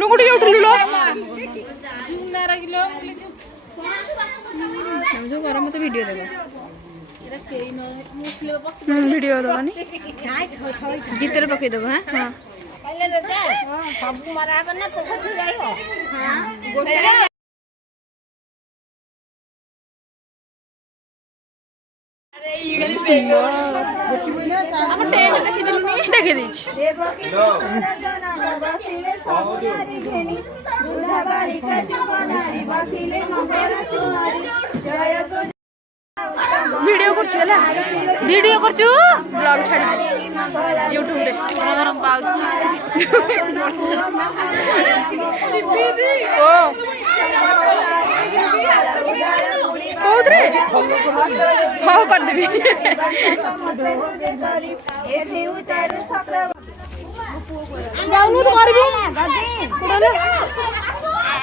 नुकुटी उठलु लो जो कर मते वीडियो देबो वीडियो देबानी गीतर पके देबो हां पहले रे जा सब मरा बन ना पोखर रही हो हां वीडियो करछला वीडियो करछु ब्लॉग छाड़ी YouTube रे हमरा बाग ओ कोदरे हां कर देबी जाउनु त करबी पुराना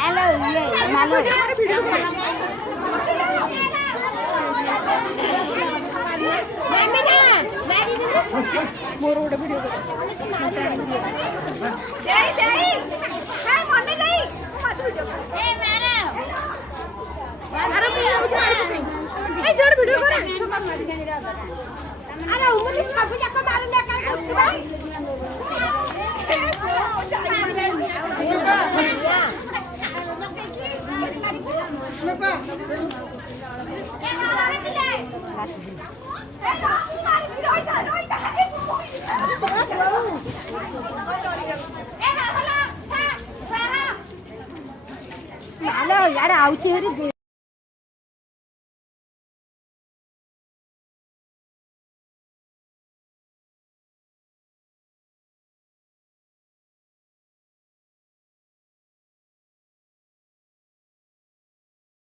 हेलो ये मालो वीडियो मोर गोटे वीडियो जय जय हाय मने नहीं मत वीडियो ए मारा अरे वीडियो ए जोर वीडियो कर अरे उमने सब जाक मार ले का करछबा यार आउची